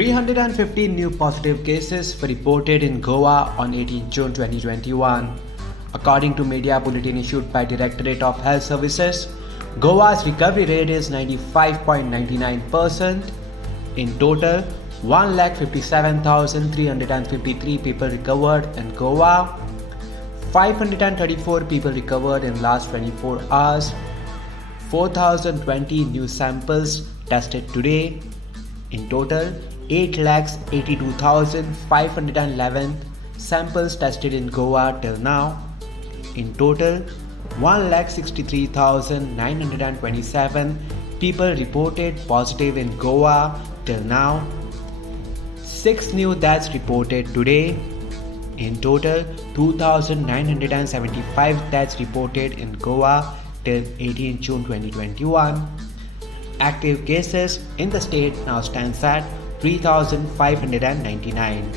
315 new positive cases were reported in Goa on 18 June 2021. According to media bulletin issued by Directorate of Health Services, Goa's recovery rate is 95.99%. In total, 1,57,353 people recovered in Goa. 534 people recovered in last 24 hours. 4,020 new samples tested today. In total, 8,82,511 samples tested in Goa till now. In total, 1,63,927 people reported positive in Goa till now. 6 new deaths reported today. In total, 2,975 deaths reported in Goa till 18 June 2021. Active cases in the state now stands at 3,599.